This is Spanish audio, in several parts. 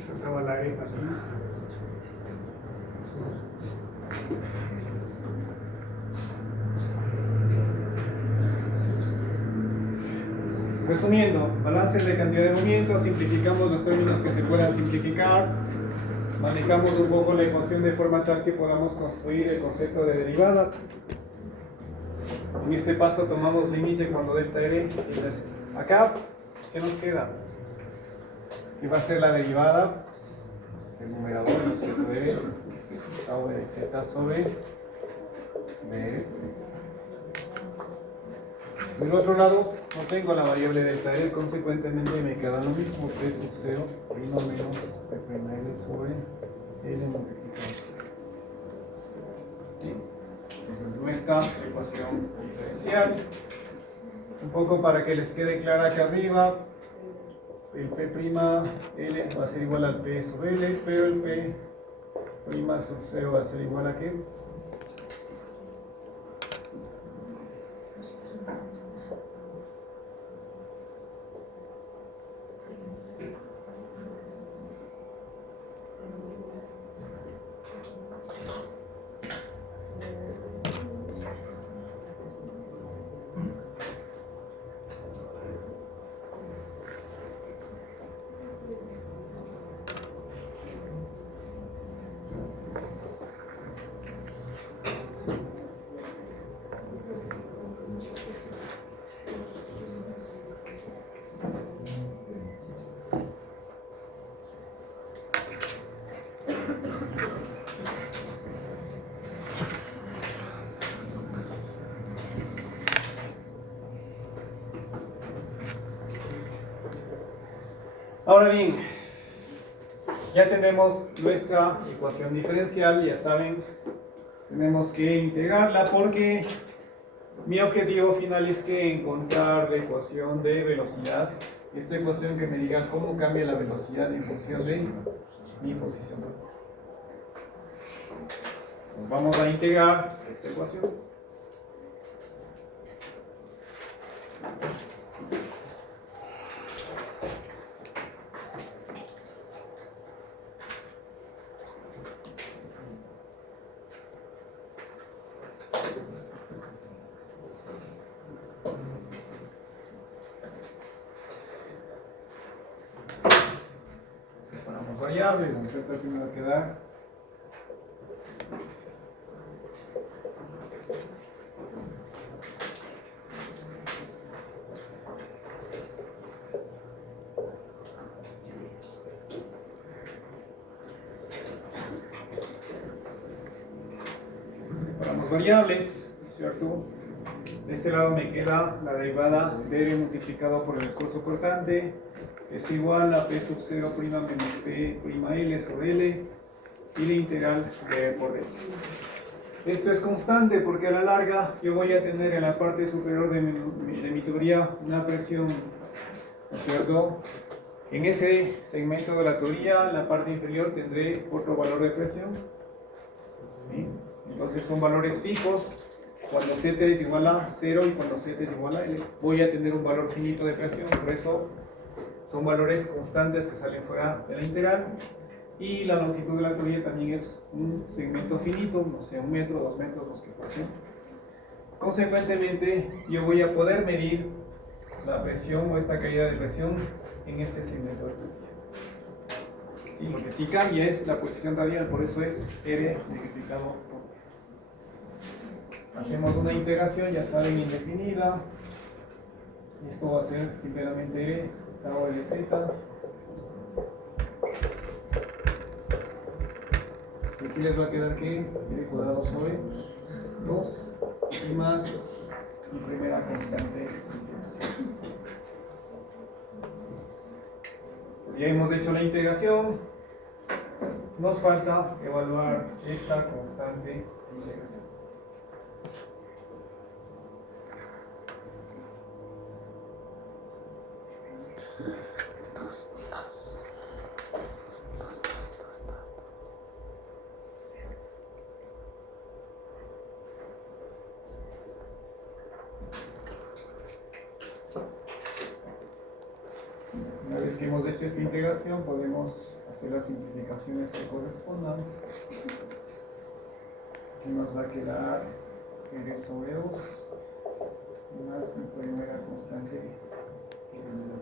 Se acaba la E también. Resumiendo, balance de cantidad de movimientos, simplificamos los términos que se puedan simplificar, manejamos un poco la ecuación de forma tal que podamos construir el concepto de derivada. En este paso tomamos límite cuando delta R. Entonces, acá, ¿qué nos queda? Y va a ser la derivada del numerador, ¿no es cierto? De tau de z sobre b. Del otro lado, no tengo la variable delta L, consecuentemente me queda lo mismo, P sub 0, prima menos P prima L sobre L multiplicado. ¿Sí? Entonces, nuestra ecuación diferencial. Un poco para que les quede clara acá arriba, el P prima L va a ser igual al P sub L, pero el P prima sub 0 va a ser igual a ¿qué? Ahora bien, ya tenemos nuestra ecuación diferencial, ya saben, tenemos que integrarla porque mi objetivo final es que encontrar la ecuación de velocidad, esta ecuación que me diga cómo cambia la velocidad en función de mi posición. Vamos a integrar esta ecuación. Separamos variables, ¿no es cierto? Aquí me va a quedar variables, ¿cierto? De este lado me queda la derivada de R multiplicado por el esfuerzo cortante, es igual a P sub 0' menos P' L sobre L y la integral de R por D. Esto es constante porque a la larga yo voy a tener en la parte superior de mi teoría una presión, ¿no es cierto? En ese segmento de la teoría, en la parte inferior tendré otro valor de presión, ¿sí? Entonces son valores fijos. Cuando Z es igual a 0 y cuando Z es igual a L, voy a tener un valor finito de presión. Por eso son valores constantes que salen fuera de la integral. Y la longitud de la teoría también es un segmento finito, no sé, 1 metro, 2 metros, los que pasen. Consecuentemente, yo voy a poder medir la presión o esta caída de presión en este segmento de teoría. Sí, lo que sí cambia es la posición radial, por eso es R multiplicado por. Hacemos una integración, ya saben, indefinida. Esto va a ser simplemente tau LZ. Y aquí les va a quedar que L cuadrado sobre 2 y más mi primera constante de integración. Pues ya hemos hecho la integración. Nos falta evaluar esta constante de integración. Una vez que hemos hecho esta integración, podemos hacer las simplificaciones que correspondan. Aquí nos va a quedar R sobre 2 más mi primera constante denominador.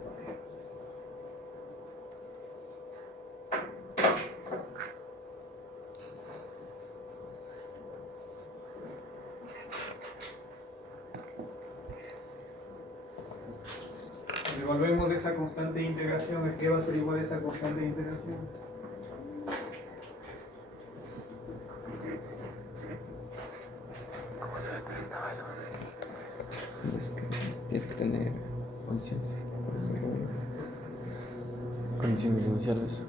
Devolvemos esa constante de integración. ¿A qué va a ser igual esa constante de integración? ¿Cómo se determinaba eso? Tienes que tener condiciones. Condiciones iniciales.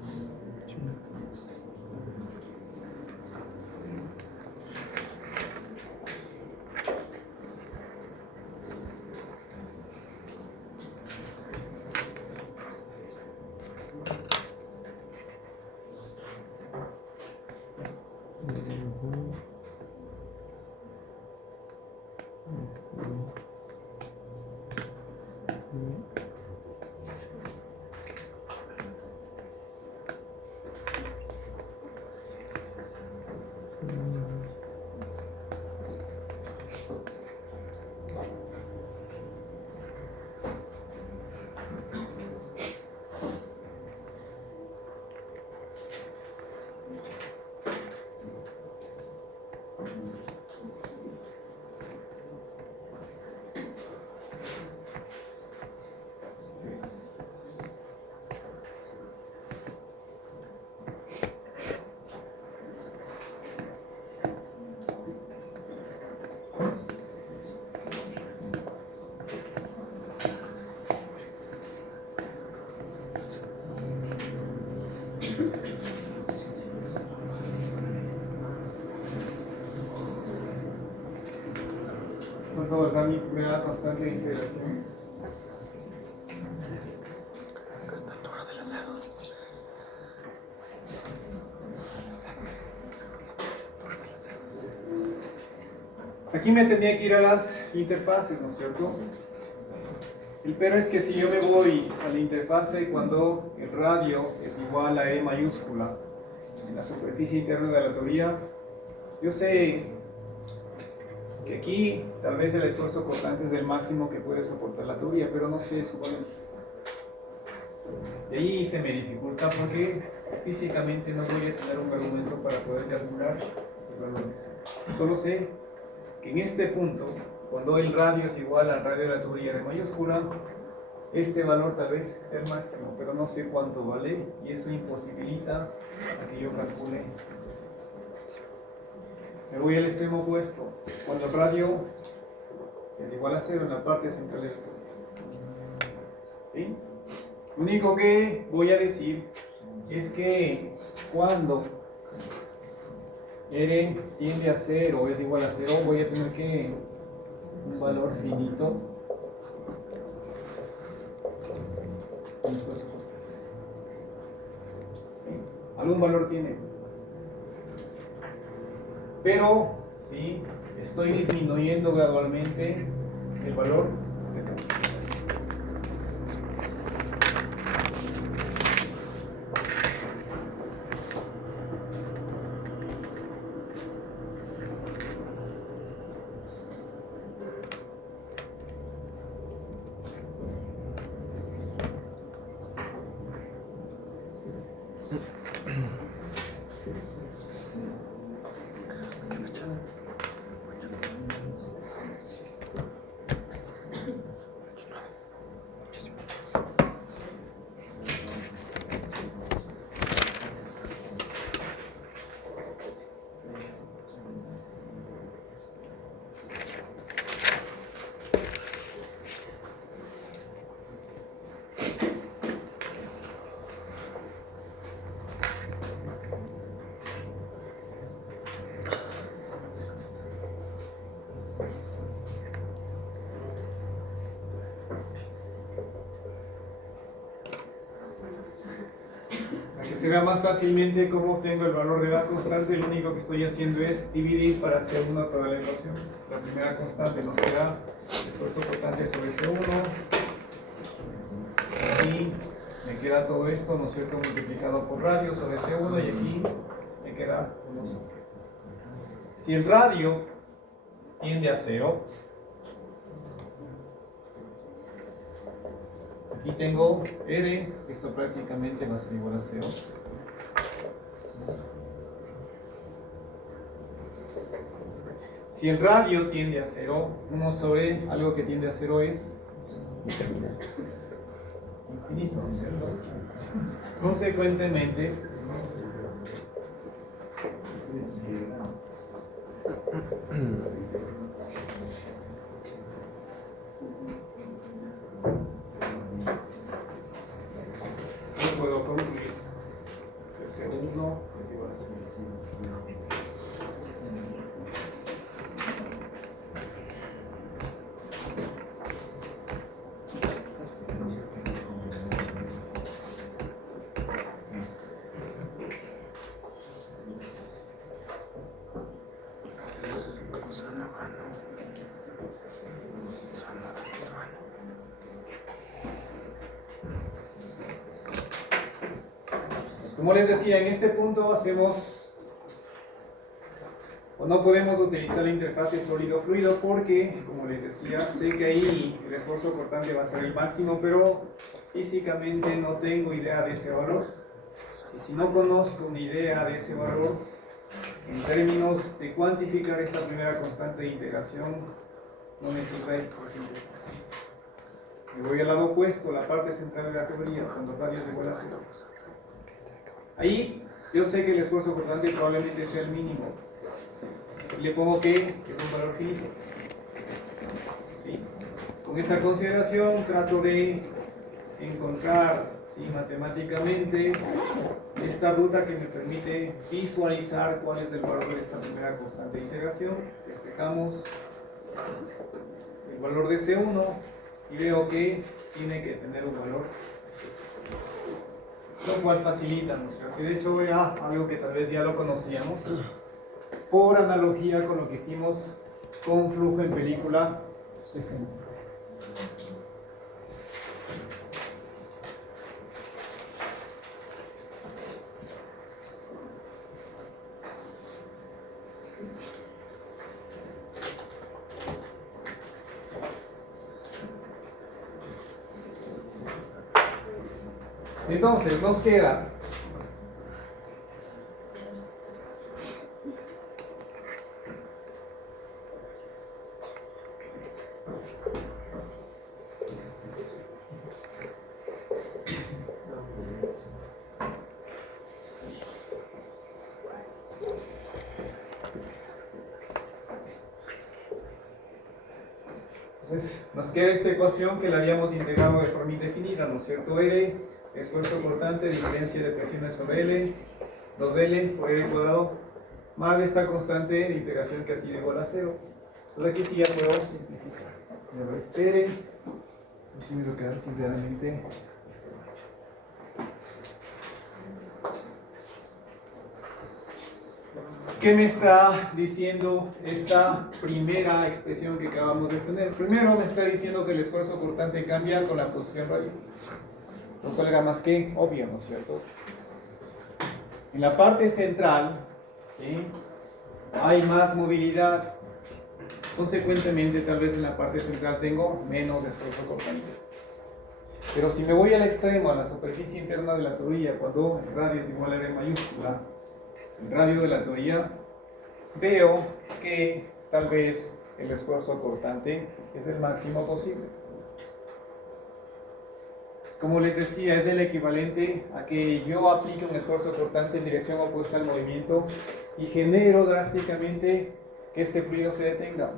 ¿Cuánto va a dar mi primera constante de integración? Acá está el número de los dedos. Aquí me tenía que ir a las interfaces, ¿no es cierto? El pero es que si yo me voy a la interfase cuando el radio es igual a E mayúscula en la superficie interna de la teoría, yo sé que aquí tal vez el esfuerzo cortante es el máximo que puede soportar la teoría, pero no sé su valor. Y ahí se me dificulta porque físicamente no voy a tener un argumento para poder calcular el valor de C. Solo sé que en este punto, cuando el radio es igual al radio de la teoría de mayúscula, este valor tal vez sea el máximo, pero no sé cuánto vale, y eso imposibilita a que yo calcule este C. Me voy al extremo opuesto, cuando el radio es igual a 0 en la parte central de la teoría. ¿Sí? Lo único que voy a decir es que cuando R tiende a 0 o es igual a 0, voy a tener que un valor finito. Algún valor tiene. Pero, ¿sí? Estoy disminuyendo gradualmente el valor de K. Para que se vea más fácilmente cómo obtengo el valor de la constante, lo único que estoy haciendo es dividir para C1 toda la ecuación. La primera constante nos queda esfuerzo cortante sobre C1. Aquí me queda todo esto, ¿no es cierto?, multiplicado por radio sobre C1 y aquí me queda 1 sobre. Si el radio tiende a 0, aquí tengo R, esto prácticamente va a ser igual a 0. Si el radio tiende a 0, 1 sobre algo que tiende a 0 es infinito, ¿no es cierto? Consecuentemente, yo puedo concluir que C1 es igual a 0. Como les decía, en este punto hacemos o no podemos utilizar la interfase sólido-fluido porque, como les decía, sé que ahí el esfuerzo cortante va a ser el máximo, pero físicamente no tengo idea de ese valor. Y si no conozco una idea de ese valor, en términos de cuantificar esta primera constante de integración, no me sirve esa interfase. Me voy al lado opuesto, la parte central de la teoría, cuando radio es igual a 0. Ahí yo sé que el esfuerzo cortante probablemente sea el mínimo. Y le pongo que es un valor finito. ¿Sí? Con esa consideración trato de encontrar, ¿sí?, matemáticamente esta ruta que me permite visualizar cuál es el valor de esta primera constante de integración. Despejamos el valor de C1 y veo que tiene que tener un valor de C. Lo cual facilita, ¿no es cierto? Y de hecho era algo que tal vez ya lo conocíamos, por analogía con lo que hicimos con flujo en película de C1. Entonces nos queda esta ecuación que la habíamos integrado de forma indefinida, ¿no es cierto? R, esfuerzo cortante, diferencia de presiones sobre L, 2L por R cuadrado, más esta constante de integración que ha sido igual a 0. Entonces aquí sí ya puedo simplificar. Este R, aquí me va a quedar simplemente este. ¿Qué me está diciendo esta primera expresión que acabamos de tener? Primero me está diciendo que el esfuerzo cortante cambia con la posición radial, lo cual era más que obvio, ¿no es cierto? En la parte central, ¿sí?, hay más movilidad, consecuentemente tal vez en la parte central tengo menos esfuerzo cortante. Pero si me voy al extremo, a la superficie interna de la tubería, cuando el radio es igual a R mayúscula, el radio de la teoría, veo que tal vez el esfuerzo cortante es el máximo posible. Como les decía, es el equivalente a que yo aplique un esfuerzo cortante en dirección opuesta al movimiento y genero drásticamente que este fluido se detenga.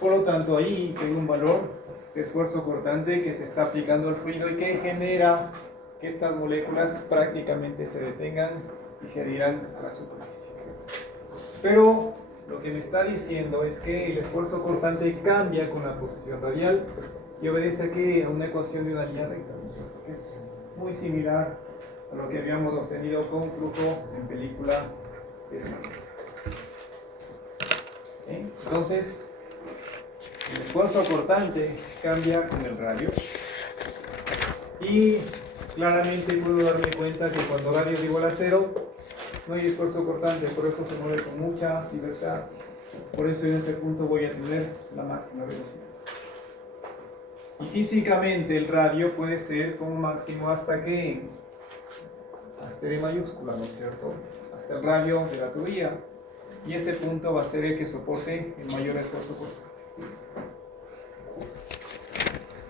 Por lo tanto, ahí tengo un valor de esfuerzo cortante que se está aplicando al fluido y que genera que estas moléculas prácticamente se detengan y se adhieran a la superficie. Pero lo que me está diciendo es que el esfuerzo cortante cambia con la posición radial y obedece aquí a una ecuación de una línea recta, ¿no es cierto? Que es muy similar a lo que habíamos obtenido con flujo en película de sangre. ¿Okay? Entonces, el esfuerzo cortante cambia con el radio y claramente puedo darme cuenta que cuando radio es igual a 0 no hay esfuerzo cortante, por eso se mueve con mucha libertad, por eso en ese punto voy a tener la máxima velocidad. Y físicamente el radio puede ser como máximo hasta que, hasta R mayúscula, ¿no es cierto? Hasta el radio de la tubería, y ese punto va a ser el que soporte el mayor esfuerzo cortante.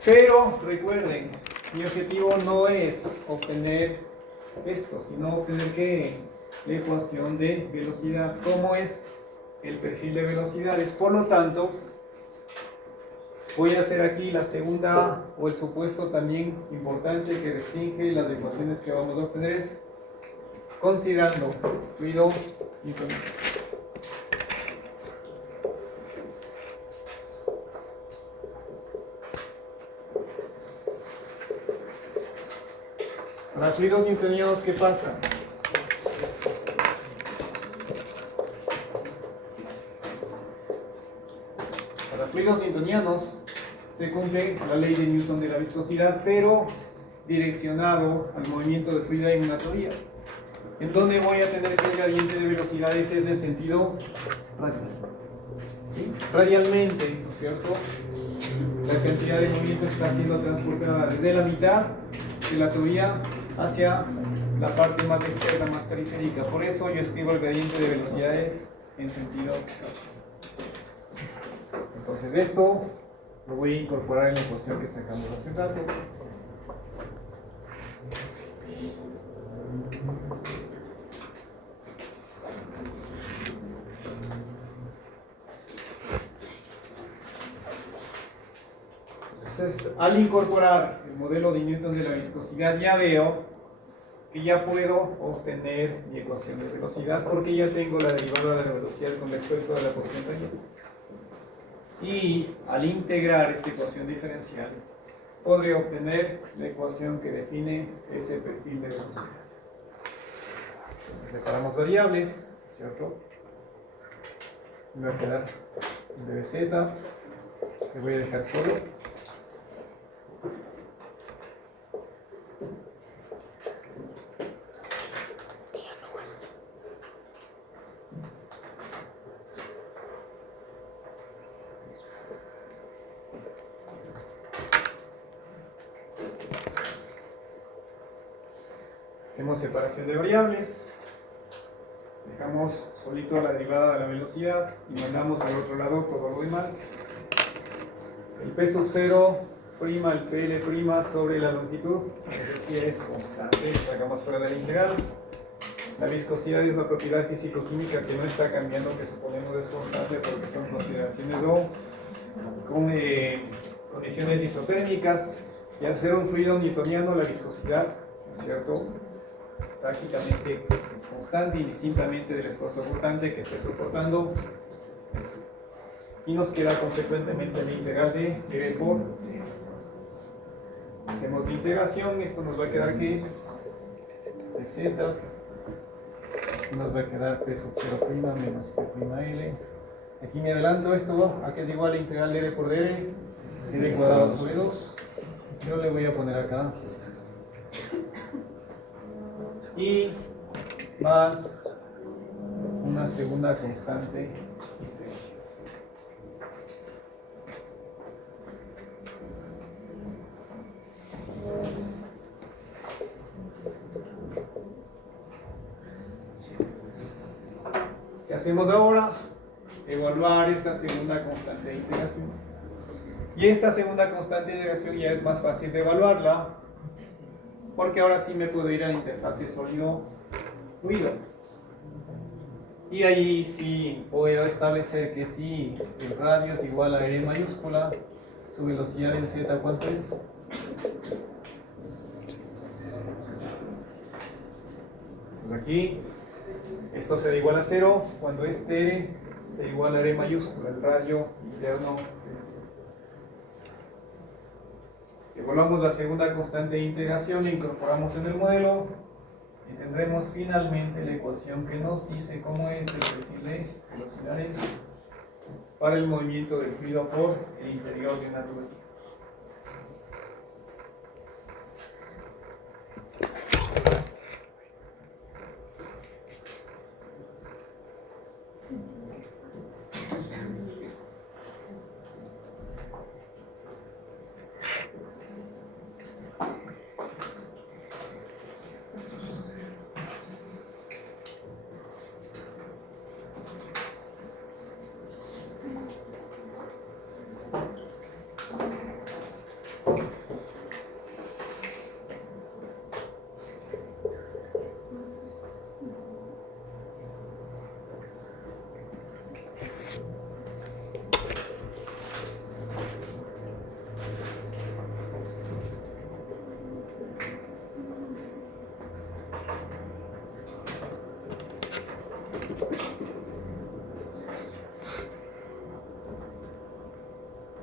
Pero recuerden, mi objetivo no es obtener esto, sino obtener ¿qué? La ecuación de velocidad. ¿Cómo es el perfil de velocidades? Por lo tanto, voy a hacer aquí la segunda o el supuesto también importante que restringe las ecuaciones que vamos a obtener, es considerando fluido newtoniano. Para fluidos newtonianos, ¿qué pasa? Para fluidos newtonianos se cumple la ley de Newton de la viscosidad, pero direccionado al movimiento de fluido en una teoría. En donde voy a tener que el gradiente de velocidades es en sentido radial. ¿Sí? Radialmente, ¿no es cierto? La cantidad de movimiento está siendo transportada desde la mitad de la teoría hacia la parte más externa, más periférica. Por eso yo escribo el gradiente de velocidades en sentido radial. Entonces esto lo voy a incorporar en la ecuación que sacamos hace un rato. Entonces, al incorporar el modelo de Newton de la viscosidad, ya veo que ya puedo obtener mi ecuación de velocidad, porque ya tengo la derivada de la velocidad con respecto a la porción radial. Y al integrar esta ecuación diferencial, podré obtener la ecuación que define ese perfil de velocidades. Entonces separamos variables, ¿cierto? Me va a quedar dvz, que voy a dejar solo. Hacemos separación de variables, dejamos solito la derivada de la velocidad y mandamos al otro lado todo lo demás. El P sub 0 prima el PL prima sobre la longitud, es decir, es constante, sacamos fuera de la integral. La viscosidad es una propiedad físico-química que no está cambiando, que suponemos es constante porque son consideraciones O con condiciones isotérmicas, y al ser un fluido newtoniano la viscosidad, ¿no es cierto?, prácticamente es constante indistintamente del esfuerzo cortante que esté soportando, y nos queda consecuentemente la integral de dv por d. Hacemos la integración, esto nos va a quedar que dz, nos va a quedar p sub 0' menos p'l. Aquí me adelanto esto, a que es igual a la integral de dv por dr, dv cuadrado sobre 2. Yo le voy a poner acá y más una segunda constante diferencial. ¿Qué hacemos ahora? Evaluar esta segunda constante de integración. Y esta segunda constante de integración ya es más fácil de evaluarla, porque ahora sí me puedo ir a la interfase sólido-fluido. Y ahí sí puedo establecer que si el radio es igual a R mayúscula, su velocidad en z, ¿cuánto es? Pues aquí, esto será igual a 0 cuando este R sea igual a R mayúscula, el radio interno. Evaluamos la segunda constante de integración, la incorporamos en el modelo y tendremos finalmente la ecuación que nos dice cómo es el perfil de velocidades para el movimiento del fluido por el interior de una tubería.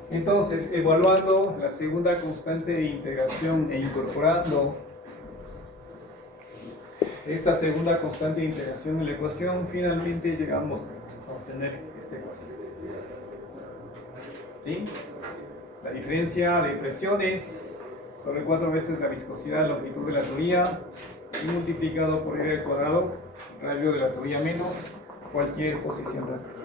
Entonces, evaluando la segunda constante de integración e incorporando esta segunda constante de integración en la ecuación, finalmente llegamos a obtener esta ecuación. ¿Sí? La diferencia de presiones sobre 4 veces la viscosidad, la longitud de la tubería, y multiplicado por r al cuadrado, radio de la tubería menos cualquier posición radial.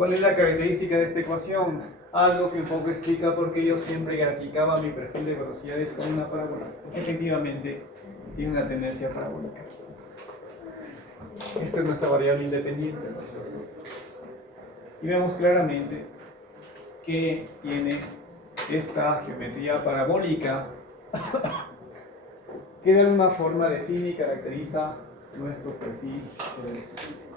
¿Cuál es la característica de esta ecuación? Algo que un poco explica por qué yo siempre graficaba mi perfil de velocidades con una parábola. Efectivamente, tiene una tendencia parabólica. Esta es nuestra variable independiente, ¿no es cierto? Y vemos claramente que tiene esta geometría parabólica que de alguna forma define y caracteriza nuestro perfil de velocidades.